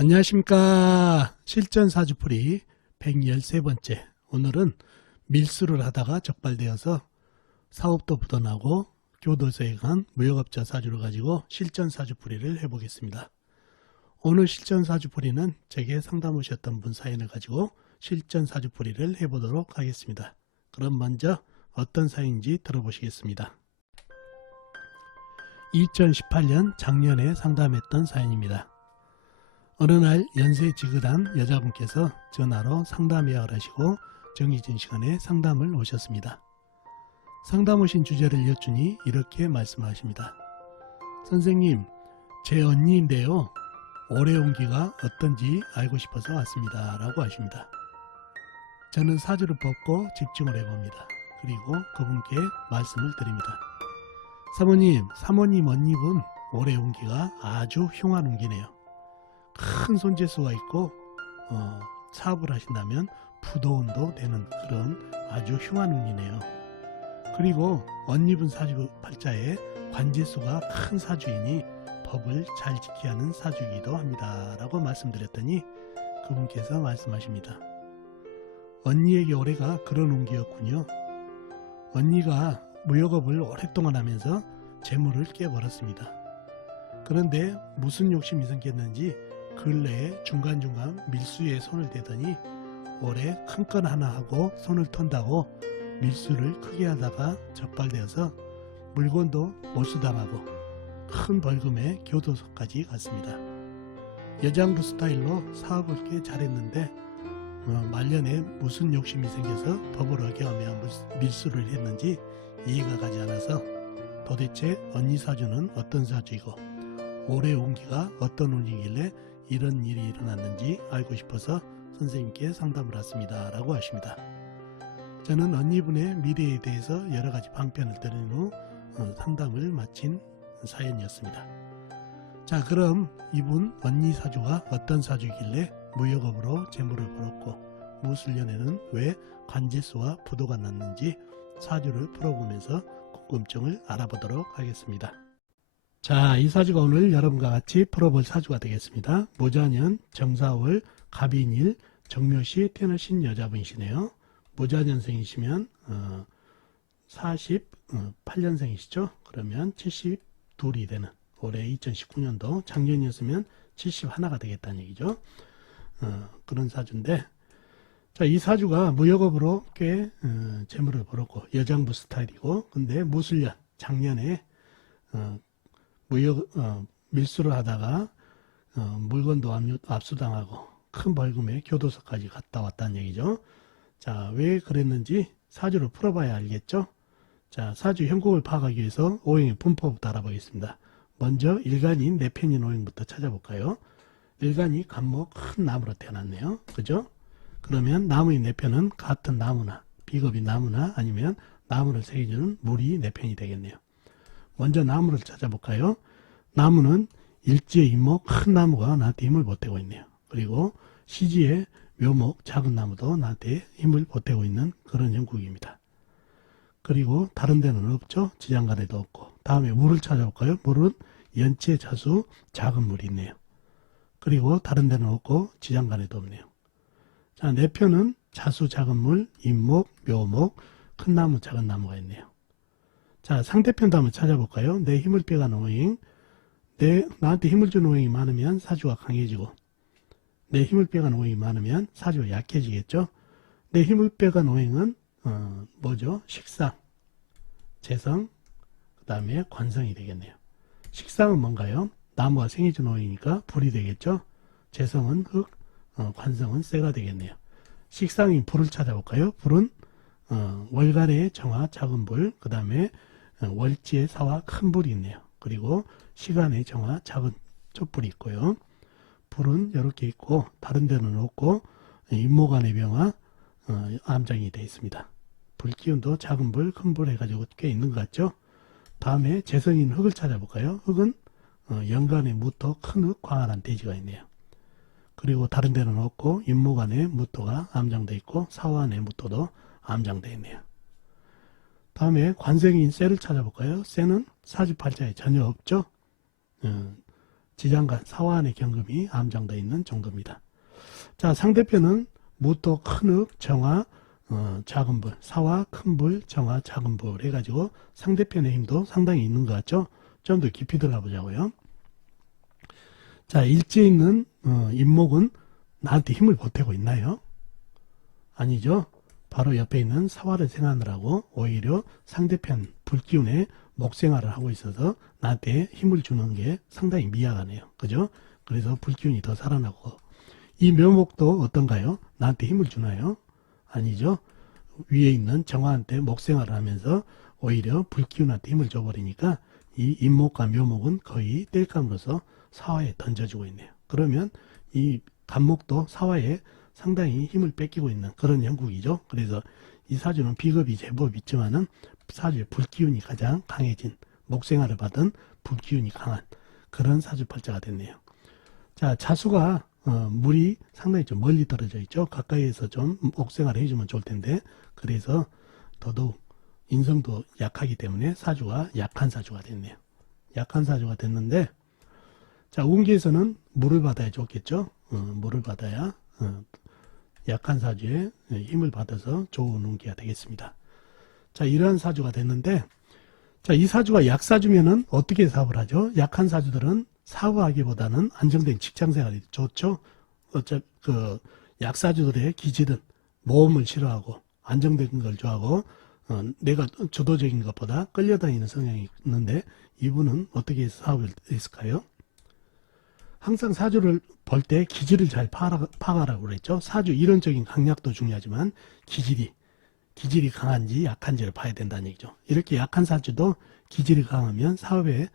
안녕하십니까. 실전사주풀이 113번째. 오늘은 밀수를 하다가 적발되어서 사업도 부도나고 교도소에 간 무역업자 사주를 가지고 실전사주풀이를 해보겠습니다. 오늘 실전사주풀이는 제게 상담 오셨던 분 사연을 가지고 실전사주풀이를 해보도록 하겠습니다. 그럼 먼저 어떤 사연인지 들어보시겠습니다. 2018년 작년에 상담했던 사연입니다. 어느 날 연세 지긋한 여자분께서 전화로 상담 예약을 하시고 정해진 시간에 상담을 오셨습니다. 상담 오신 주제를 여쭈니 이렇게 말씀하십니다. 선생님, 제 언니인데요. 올해 운기가 어떤지 알고 싶어서 왔습니다. 라고 하십니다. 저는 사주를 뽑고 집중을 해봅니다. 그리고 그분께 말씀을 드립니다. 사모님 언니분 올해 운기가 아주 흉한 운기네요. 큰 손재수가 있고 사업을 하신다면 부도운도 되는 그런 아주 흉한 운이네요. 그리고 언니분 사주 팔자에 관재수가 큰 사주이니 법을 잘 지켜야 하는 사주이기도 합니다. 라고 말씀드렸더니 그분께서 말씀하십니다. 언니에게 올해가 그런 운기였군요. 언니가 무역업을 오랫동안 하면서 재물을 깨버렸습니다. 그런데 무슨 욕심이 생겼는지 근래에 중간중간 밀수에 손을 대더니 올해 큰 건 하나 하고 손을 턴다고 밀수를 크게 하다가 적발되어서 물건도 몰수당하고 큰 벌금에 교도소까지 갔습니다. 여장부 스타일로 사업을 꽤 잘했는데 말년에 무슨 욕심이 생겨서 법을 어겨하며 밀수를 했는지 이해가 가지 않아서 도대체 언니 사주는 어떤 사주이고 올해 운기가 어떤 운이길래 이런 일이 일어났는지 알고 싶어서 선생님께 상담을 했습니다. 라고 하십니다. 저는 언니분의 미래에 대해서 여러가지 방편을 드린 후 상담을 마친 사연이었습니다. 자, 그럼 이분 언니 사주가 어떤 사주이길래 무역업으로 재물을 벌었고 무술년에는 왜 관재수와 부도가 났는지 사주를 풀어보면서 궁금증을 알아보도록 하겠습니다. 자, 이 사주가 오늘 여러분과 같이 풀어볼 사주가 되겠습니다. 모자년 정사월 갑인일 정묘시 태어나신 여자분이시네요. 모자년생이시면 48년생이시죠. 그러면 72이 되는 올해 2019년도 작년이었으면 71가 되겠다는 얘기죠. 그런 사주인데, 자, 이 사주가 무역업으로 꽤 재물을 벌었고 여장부 스타일이고, 근데 무술년 작년에 밀수를 하다가 물건도 압수당하고 큰 벌금에 교도소까지 갔다 왔다는 얘기죠. 자, 왜 그랬는지 사주를 풀어봐야 알겠죠. 자, 사주 형국을 파악하기 위해서 오행의 분포부터 알아보겠습니다. 먼저 일간인 내편인 오행부터 찾아볼까요? 일간이 간목 큰 나무로 태어났네요. 그죠? 그러면 나무의 내편은 같은 나무나 비겁이 나무나 아니면 나무를 새겨주는 물이 내편이 되겠네요. 먼저 나무를 찾아볼까요? 나무는 일지의 임목 큰 나무가 나한테 힘을 보태고 있네요. 그리고 시지의 묘목 작은 나무도 나한테 힘을 보태고 있는 그런 형국입니다. 그리고 다른 데는 없죠. 지장간에도 없고. 다음에 물을 찾아볼까요? 물은 연체 자수 작은 물이 있네요. 그리고 다른 데는 없고 지장간에도 없네요. 자, 내편은 자수 작은 물, 임목, 묘목, 큰 나무 작은 나무가 있네요. 자, 상대편도 한번 찾아볼까요? 내 힘을 빼가는 오행. 나한테 힘을 주는 오행이 많으면 사주가 강해지고, 내 힘을 빼가는 오행이 많으면 사주가 약해지겠죠. 내 힘을 빼가는 오행은 뭐죠? 식상, 재성, 그 다음에 관성이 되겠네요. 식상은 뭔가요? 나무가 생해주는 오행이니까 불이 되겠죠. 재성은 흙, 관성은 쇠가 되겠네요. 식상인 불을 찾아볼까요? 불은 월간의 정화 작은 불, 그 다음에 월지의 사화 큰 불이 있네요. 그리고 시간의 정화 작은 촛불이 있고요. 불은 이렇게 있고 다른 데는 없고 임목안의 병화 암장이 되어 있습니다. 불기운도 작은 불, 큰 불 해가지고 꽤 있는 것 같죠. 다음에 재성인 흙을 찾아볼까요? 흙은 연간의 무토 큰 흙 광활한 대지가 있네요. 그리고 다른 데는 없고 임목안의 무토가 암장되어 있고 사화안의 무토도 암장되어 있네요. 다음에 관성인 쇠를 찾아볼까요? 쇠는 사주팔자에 전혀 없죠. 지장간 사화안의 경금이 암장되어 있는 정도입니다. 자, 상대편은 무토 큰흙 정화 작은 불, 사화 큰 불, 정화 작은 불 해가지고 상대편의 힘도 상당히 있는 것 같죠? 좀 더 깊이 들어가 보자고요. 자, 일지에 있는 임목은 나한테 힘을 보태고 있나요? 아니죠. 바로 옆에 있는 사화를 생각하느라고 오히려 상대편 불기운에 목생활을 하고 있어서 나한테 힘을 주는 게 상당히 미약하네요. 그죠? 그래서 불기운이 더 살아나고, 이 묘목도 어떤가요? 나한테 힘을 주나요? 아니죠. 위에 있는 정화한테 목생활을 하면서 오히려 불기운한테 힘을 줘버리니까 이 임목과 묘목은 거의 땔감으로써 사화에 던져주고 있네요. 그러면 이 간목도 사화에 상당히 힘을 뺏기고 있는 그런 형국이죠. 그래서 이 사주는 비겁이 제법 있지만은 사주의 불기운이 가장 강해진, 목생활을 받은 불기운이 강한 그런 사주팔자가 됐네요. 자, 자수가 물이 상당히 좀 멀리 떨어져 있죠. 가까이에서 좀 목생활을 해주면 좋을 텐데, 그래서 더더욱 인성도 약하기 때문에 사주가 약한 사주가 됐네요. 약한 사주가 됐는데, 자, 운기에서는 물을 받아야 좋겠죠. 물을 받아야 약한 사주에 힘을 받아서 좋은 운기가 되겠습니다. 자, 이러한 사주가 됐는데, 자, 이 사주가 약사주면은 어떻게 사업을 하죠? 약한 사주들은 사업하기보다는 안정된 직장생활이 좋죠. 약사주들의 기질은 모험을 싫어하고 안정된 걸 좋아하고 내가 주도적인 것보다 끌려다니는 성향이 있는데, 이분은 어떻게 해서 사업을 했을까요? 항상 사주를 볼 때 기질을 잘 파악하라고 그랬죠. 사주 이론적인 강약도 중요하지만 기질이 강한지 약한지를 봐야 된다는 얘기죠. 이렇게 약한 사주도 기질이 강하면 사업에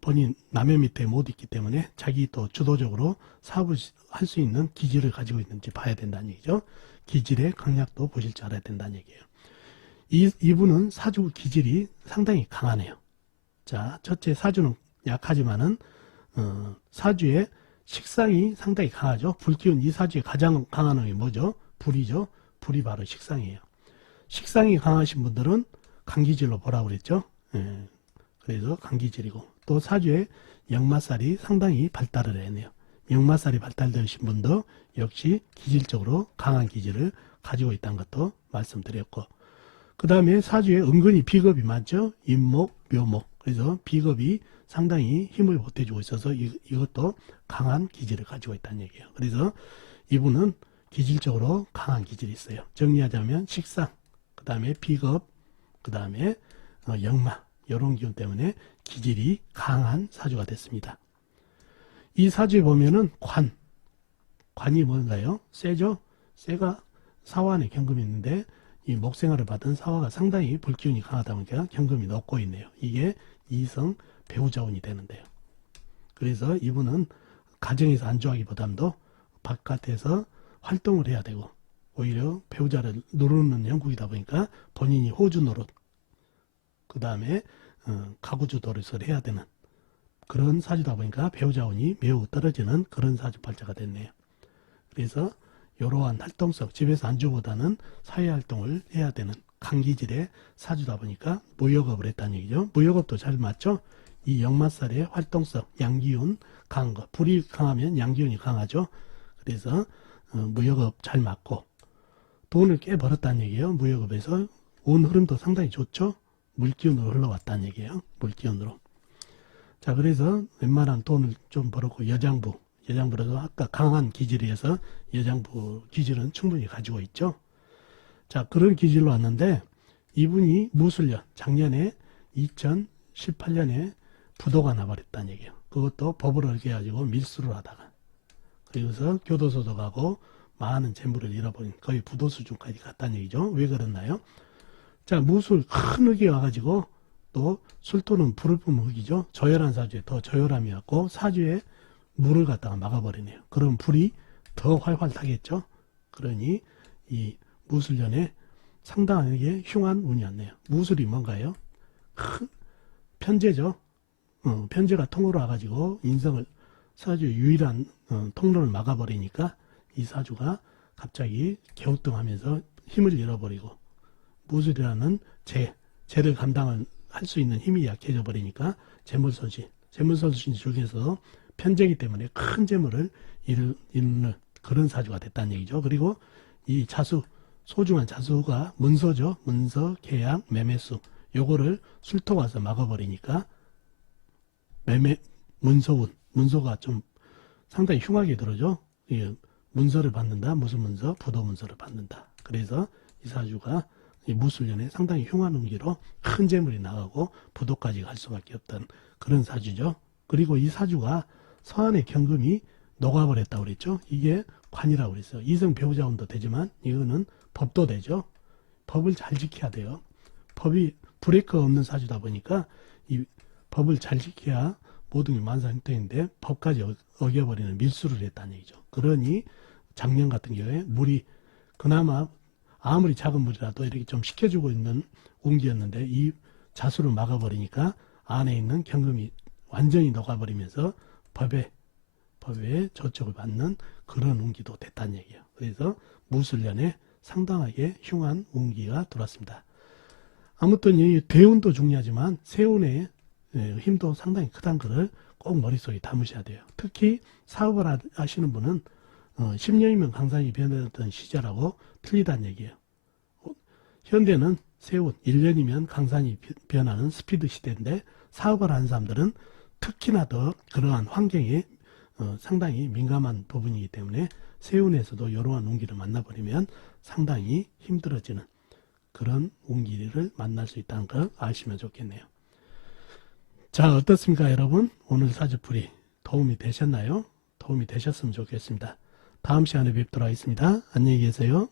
본인 남의 밑에 못 있기 때문에 자기 또 주도적으로 사업을 할 수 있는 기질을 가지고 있는지 봐야 된다는 얘기죠. 기질의 강약도 보실 줄 알아야 된다는 얘기예요. 이분은 사주 기질이 상당히 강하네요. 자, 첫째 사주는 약하지만은 사주의 식상이 상당히 강하죠. 불기운 이 사주에 가장 강한 놈이 뭐죠? 불이죠. 불이 바로 식상이에요. 식상이 강하신 분들은 간기질로 보라고 그랬죠. 그래서 간기질이고, 또 사주에 역마살이 상당히 발달을 해내요. 역마살이 발달되신 분도 역시 기질적으로 강한 기질을 가지고 있다는 것도 말씀드렸고, 그 다음에 사주에 은근히 비겁이 많죠. 임목, 묘목. 그래서 비겁이 상당히 힘을 보태주고 있어서 이것도 강한 기질을 가지고 있다는 얘기예요. 그래서 이분은 기질적으로 강한 기질이 있어요. 정리하자면 식상, 그 다음에 비겁, 그 다음에 역마, 이런 기운 때문에 기질이 강한 사주가 됐습니다. 이 사주에 보면은 관이 뭔가요? 쇠죠? 쇠가 사화안에 경금이 있는데, 이 목생활을 받은 사화가 상당히 불기운이 강하다 보니까 경금이 넣고 있네요. 이게 이성 배우자운이 되는데요. 그래서 이분은 가정에서 안주하기보다도 바깥에서 활동을 해야 되고, 오히려 배우자를 누르는 형국이다 보니까 본인이 호주 노릇, 그 다음에 가구주 노릇을 해야 되는 그런 사주다 보니까 배우자운이 매우 떨어지는 그런 사주팔자가 됐네요. 그래서 이러한 활동성, 집에서 안주보다는 사회활동을 해야 되는 강기질의 사주다 보니까 무역업을 했다는 얘기죠. 무역업도 잘 맞죠? 이 역마살의 활동성, 양기운 강한 것. 불이 강하면 양기운이 강하죠. 그래서 무역업 잘 맞고 돈을 꽤 벌었다는 얘기예요. 무역업에서 온 흐름도 상당히 좋죠. 물기운으로 흘러왔다는 얘기예요. 물기운으로. 자, 그래서 웬만한 돈을 좀 벌었고, 여장부라도 아까 강한 기질이어서 여장부 기질은 충분히 가지고 있죠. 자, 그런 기질로 왔는데, 이분이 무술년, 작년에 2018년에 부도가 나버렸다는 얘기예요. 그것도 법을 어겨가지고 밀수를 하다가, 그래서 교도소도 가고 많은 재물을 잃어버린, 거의 부도 수준까지 갔다는 얘기죠. 왜 그랬나요? 자, 무술 큰 흙이 와가지고, 또 술토는 불을 뿜은 흙이죠. 저열한 사주에 더 저열함이 왔고, 사주에 물을 갖다가 막아버리네요. 그럼 불이 더 활활 타겠죠. 그러니 이 무술년에 상당하게 흉한 운이 왔네요. 무술이 뭔가요? 편제죠. 편제가 통으로 와가지고 인성을, 사주의 유일한 통로를 막아버리니까 이 사주가 갑자기 갸우뚱하면서 힘을 잃어버리고, 무술이라는 죄를 감당할 수 있는 힘이 약해져 버리니까 재물손실 중에서 편재기 때문에 큰 재물을 잃는 그런 사주가 됐다는 얘기죠. 그리고 이 자수, 소중한 자수가 문서죠. 문서, 계약, 매매수 요거를 술토 와서 막아버리니까 문서운, 문서가 좀 상당히 흉하게 들어죠. 문서를 받는다. 무슨 문서? 부도 문서를 받는다. 그래서 이 사주가 이 무술년에 상당히 흉한 운기로 큰 재물이 나가고 부도까지 갈 수밖에 없던 그런 사주죠. 그리고 이 사주가 서한의 경금이 녹아버렸다고 그랬죠. 이게 관이라고 그랬어요. 이성 배우자운도 되지만 이거는 법도 되죠. 법을 잘 지켜야 돼요. 법이 브레이크가 없는 사주다 보니까 이 법을 잘 지켜야 모든 게 만사형통인데 법까지 어겨버리는 밀수를 했다는 얘기죠. 그러니 작년 같은 경우에 물이 그나마 아무리 작은 물이라도 이렇게 좀 식혀주고 있는 운기였는데 이 자수를 막아버리니까 안에 있는 경금이 완전히 녹아버리면서 법에 저촉을 받는 그런 운기도 됐다는 얘기예요. 그래서 무술년에 상당하게 흉한 운기가 들어왔습니다. 아무튼 이 대운도 중요하지만 세운의 힘도 상당히 크다는 것을 꼭 머릿속에 담으셔야 돼요. 특히 사업을 하시는 분은 10년이면 강산이 변했던 시절하고 틀리다는 얘기예요. 현대는 세운 1년이면 강산이 변하는 스피드 시대인데 사업을 하는 사람들은 특히나 더 그러한 환경에 상당히 민감한 부분이기 때문에 세운에서도 이러한 운기를 만나버리면 상당히 힘들어지는 그런 운기를 만날 수 있다는 걸 아시면 좋겠네요. 자, 어떻습니까 여러분? 오늘 사주풀이 도움이 되셨나요? 도움이 되셨으면 좋겠습니다. 다음 시간에 뵙도록 하겠습니다. 안녕히 계세요.